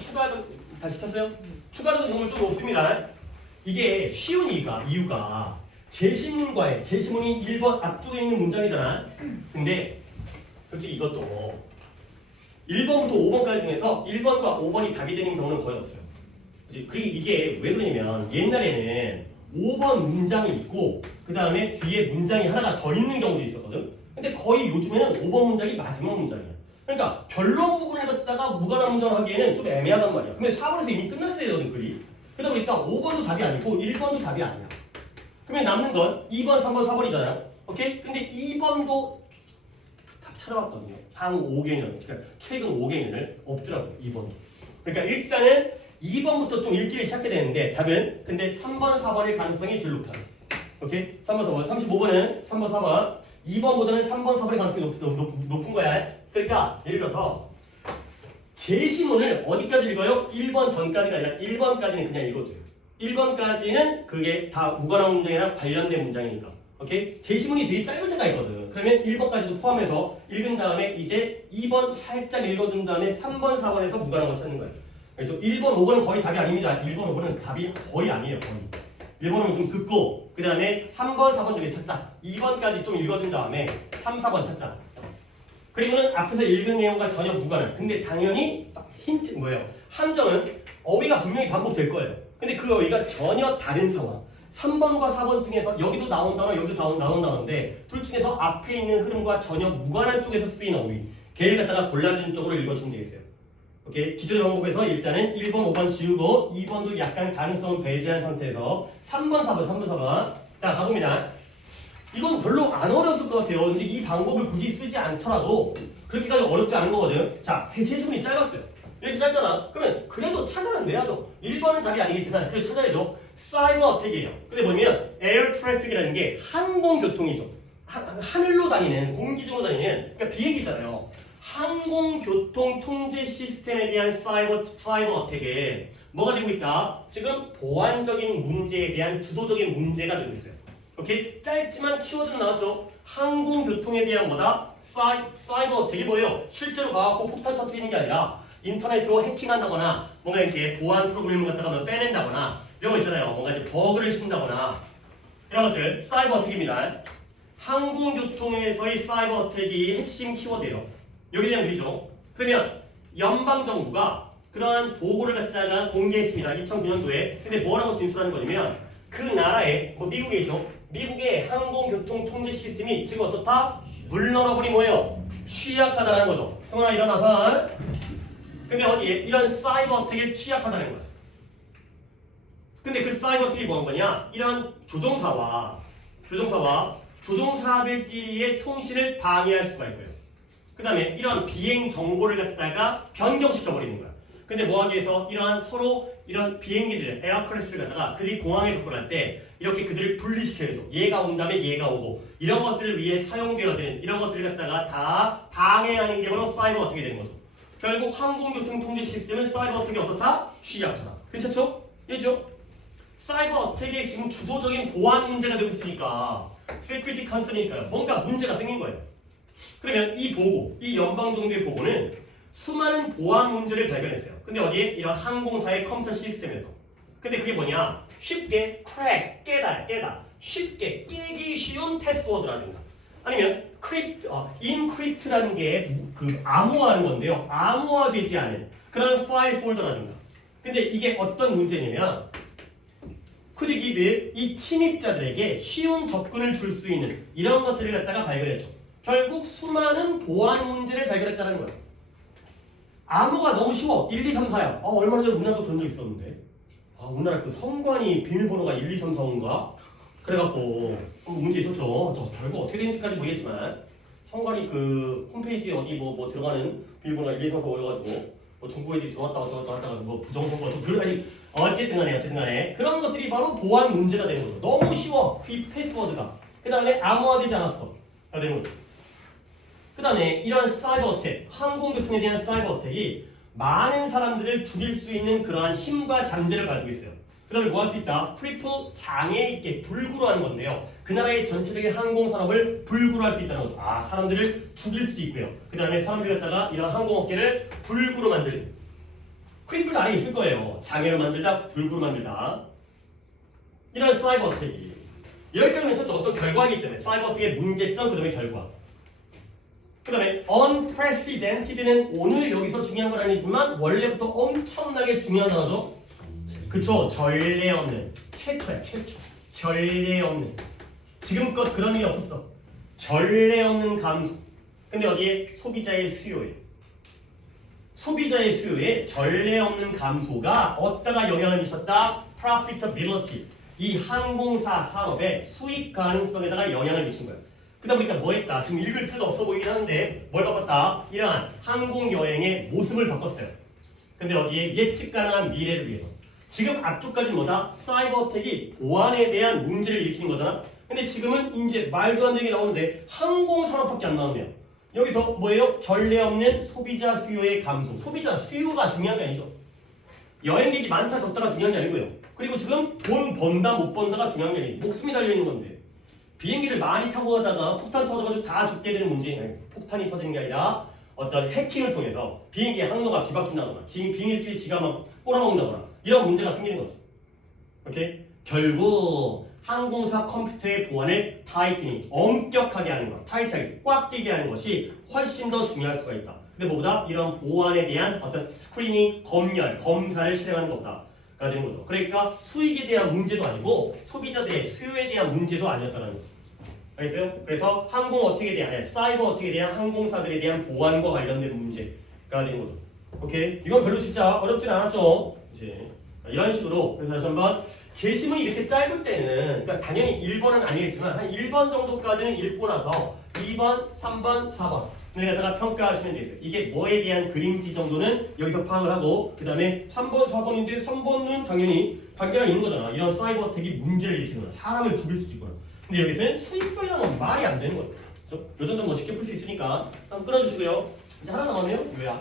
추가적 다시 켰어요? 추가적인 정보를 좀 놓습니다. 이게 쉬운 이유가 제시문이 1번 앞쪽에 있는 문장이잖아. 근데 솔직히 이것도 1번부터 5번까지 중에서 1번과 5번이 답이 되는 경우는 거의 없어요. 그리고 이게 왜 그러냐면 옛날에는 5번 문장이 있고 그 다음에 뒤에 문장이 하나가 더 있는 경우도 있었거든. 근데 거의 요즘에는 5번 문장이 마지막 문장이야. 그러니까 결론 부분을 갖다가 무관한 문장을 하기에는 좀 애매하단 말이야. 근데 4번에서 이미 끝났어야 되거든 글이. 그러다 보니까 5번도 답이 아니고 1번도 답이 아니야. 그러면 남는 건 2번, 3번, 4번이잖아요. 오케이? 근데 2번도 답 찾아봤거든요. 향후 5개년, 그러니까 최근 5개년을 없더라고요. 2번도. 그러니까 일단은 2번부터 좀 읽기를 시작해야 되는데 답은 근데 3번, 4번일 가능성이 제일 높아요. 오케이? 3번, 4번. 35번은 3번, 4번. 2번보다는 3번, 4번의 가능성이 높은 거야. 그러니까 예를 들어서 제시문을 어디까지 읽어요? 1번 전까지가 아니라 1번까지는 그냥 읽어도 돼요. 1번까지는 그게 다 무관한 문장이랑 관련된 문장이니까. 오케이? 제시문이 되게 짧을 때가 있거든. 그러면 1번까지도 포함해서 읽은 다음에 이제 2번 살짝 읽어준 다음에 3번, 4번에서 무관한 거 찾는 거예요. 그래서 1번, 5번은 거의 답이 아닙니다. 1번, 5번은 답이 거의 아니에요. 거의. 1번은 좀 긋고 그 다음에 3번, 4번 중에 찾자. 2번까지 좀 읽어준 다음에 3, 4번 찾자. 그리고는 앞에서 읽은 내용과 전혀 무관한. 근데 당연히 힌트 뭐예요? 함정은 어휘가 분명히 반복될 거예요. 근데 그 어휘가 전혀 다른 상황. 3번과 4번 중에서 여기도 나온 단어, 여기도 나온 단어인데 둘 중에서 앞에 있는 흐름과 전혀 무관한 쪽에서 쓰인 어휘. 걔를 갖다가 골라주는 쪽으로 읽어주면 되겠어요. 오케이? 기존의 방법에서 일단은 1번, 5번 지우고 2번도 약간 가능성을 배제한 상태에서 3번, 4번. 자, 가봅니다. 이건 별로 안 어려웠을 것 같아요. 근데 이 방법을 굳이 쓰지 않더라도 그렇게까지 어렵지 않은 거거든. 자, 제시문이 짧았어요. 이렇게 짧잖아. 그러면 그래도 찾아는 내야죠. 1번은 답이 아니겠지만 그래도 찾아야죠. 사이버 어택이에요. 근데 뭐냐면 에어 트래픽이라는 게 항공교통이죠. 하늘로 다니는, 공기 중으로 다니는, 그러니까 비행기잖아요. 항공교통 통제 시스템에 대한 사이버 어택에 뭐가 되고 있다? 지금 보안적인 문제에 대한 주도적인 문제가 되고 있어요. 오케이? 짧지만 키워드는 나왔죠? 항공교통에 대한 뭐다? 사이버 어택이 뭐예요? 실제로 가갖고 폭탄 터뜨리는 게 아니라 인터넷으로 해킹한다거나 뭔가 이제 보안 프로그램을 갖다가 빼낸다거나 이런 거 있잖아요. 뭔가 이제 버그를 신다거나 이런 것들 사이버 어택입니다. 항공교통에서의 사이버 어택이 핵심 키워드예요. 여기에 대한 글이죠. 그러면 연방정부가 그러한 보고를 갖다가 공개했습니다. 2009년도에. 근데 뭐라고 진술하는 거냐면 그 나라의 미국이죠. 미국의 항공교통 통제 시스템이 지금 어떻다? 물러러버리 뭐예요? 취약하다는 거죠. 승원아 일어나서. 근데 어디에? 이런 사이버 어택에 취약하다는 거야. 근데 그 사이버 어택이 뭐한 거냐? 이런 조종사와 조종사들끼리의 통신을 방해할 수가 있고요. 그 다음에 이런 비행 정보를 갖다가 변경시켜버리는 거야. 근데 뭐하기 위해서 이러한 서로 이런 비행기들, 에어크래프트를 갖다가 그들이 공항에 접근할 때 이렇게 그들을 분리시켜야죠. 얘가 온 다음에 얘가 오고 이런 것들을 위해 사용되어지는 이런 것들을 갖다가 다 방해하는 게 바로 사이버 어택이 되는 거죠. 결국 항공교통 통제 시스템은 사이버 어택이 어떻다? 취약하다. 괜찮죠? 예죠? 사이버 어택의 지금 주도적인 보안 문제가 되고 있으니까 security concern이니까요. 뭔가 문제가 생긴 거예요. 그러면 이 보고, 이 연방정부의 보고는 수많은 보안 문제를 발견했어요. 근데 어디에? 이런 항공사의 컴퓨터 시스템에서. 근데 그게 뭐냐? 쉽게 깨다. 쉽게 깨기 쉬운 패스워드라든가 아니면 인크립트라는 게 그 암호화하는 건데요. 암호화되지 않은 그런 파일 폴더라든가. 근데 이게 어떤 문제냐면 could give 이 침입자들에게 쉬운 접근을 줄 수 있는 이런 것들을 갖다가 발견했죠. 결국 수많은 보안 문제를 발견했다는 거예요. 암호가 너무 쉬워. 1, 2, 3, 4야. 얼마 전에 우리나라도 그런 적 있었는데. 우리나라 그 선관위 비밀번호가 1, 2, 3, 4인가? 그래갖고 문제 있었죠. 저 별거 어떻게 되는지까지 모르겠지만 선관위 그 홈페이지 어디 뭐 들어가는 비밀번호가 1, 2, 3, 4 오여가지고 중국 애들이 좋았다가 부정선거 어쨌든 간에 그런 것들이 바로 보안 문제가 되는 거죠. 너무 쉬워. 이 패스워드가. 그 다음에 암호화되지 않았어. 되는 거죠. 그 다음에 이러한 사이버 어택, 항공교통에 대한 사이버 어택이 많은 사람들을 죽일 수 있는 그러한 힘과 잠재를 가지고 있어요. 그 다음에 뭐 할 수 있다? 크리플 장애 있게 불구로 하는 건데요. 그 나라의 전체적인 항공산업을 불구로 할 수 있다는 거죠. 사람들을 죽일 수도 있고요. 그 다음에 사람들이 갖다가 이런 항공업계를 불구로 만드는 크리플 테이블 안에 있을 거예요. 장애를 만들다, 불구를 만들다. 이런 사이버 어택이. 여기까지는 쳤죠. 어떤 결과이기 때문에 사이버 어택의 문제점, 그 다음에 결과. 그 다음에 unprecedented는 오늘 여기서 중요한 건 아니지만 원래부터 엄청나게 중요한 단어죠. 그쵸? 전례 없는. 최초야, 최초. 전례 없는. 지금껏 그런 일이 없었어. 전례 없는 감소. 근데 어디에? 소비자의 수요에. 소비자의 수요에 전례 없는 감소가 어디다가 영향을 미쳤다? profitability. 이 항공사 산업의 수익 가능성에다가 영향을 미친 거야. 그러다 보니까 뭐 했다? 지금 읽을 필요도 없어 보이긴 하는데 뭘 바꿨다? 이러한 항공여행의 모습을 바꿨어요. 근데 어디에? 예측 가능한 미래를 위해서. 지금 앞쪽까지는 뭐다? 사이버 어택이 보안에 대한 문제를 일으키는 거잖아. 근데 지금은 이제 말도 안 되게 나오는데 항공산업밖에 안 나오네요. 여기서 뭐예요? 전례 없는 소비자 수요의 감소. 소비자 수요가 중요한 게 아니죠. 여행객이 많다 적다가 중요한 게 아니고요. 그리고 지금 돈 번다 못 번다가 중요한 게 아니지. 목숨이 달려있는 건데. 비행기를 많이 타고 가다가 폭탄 터져가지고 다 죽게 되는 문제는 폭탄이 터지는 게 아니라 어떤 해킹을 통해서 비행기의 항로가 뒤바뀐다거나 비행기들끼리 지가 막 꼬라먹는다거나 이런 문제가 생기는 거죠. 오케이? 결국 항공사 컴퓨터의 보안을 타이트닝, 엄격하게 하는 것, 타이트하게 꽉 끼게 하는 것이 훨씬 더 중요할 수가 있다. 근데 뭐보다 이런 보안에 대한 어떤 스크리닝, 검열, 검사를 실행하는 것보다 가 되는 거죠. 그러니까 수익에 대한 문제도 아니고 소비자들의 수요에 대한 문제도 아니었다는 거죠. 알겠어요? 그래서 항공 어떻게 대한, 사이버 어떻게 대한 항공사들에 대한 보안과 관련된 문제가 되는 거죠. 오케이? 이건 별로 진짜 어렵진 않았죠. 이제 이런 식으로 그래서 다시 한번 제시문이 이렇게 짧을 때는 그러니까 당연히 1번은 아니겠지만 한 1번 정도까지는 읽고 나서 2번, 3번, 4번 을 갖다가 평가하시면 되겠어요. 이게 뭐에 대한 그림지 정도는 여기서 파악을 하고 그 다음에 3번, 4번인데 3번은 당연히 관계가 있는 거잖아. 이런 사이버 어택이 문제를 일으키는 거야. 사람을 죽일 수도 있고요. 근데 여기서는 수익성이라는 건 말이 안 되는 거죠. 그렇죠? 요 정도 뭐 쉽게 풀 수 있으니까 한번 끊어주시고요. 이제 하나 남았네요. 뭐야?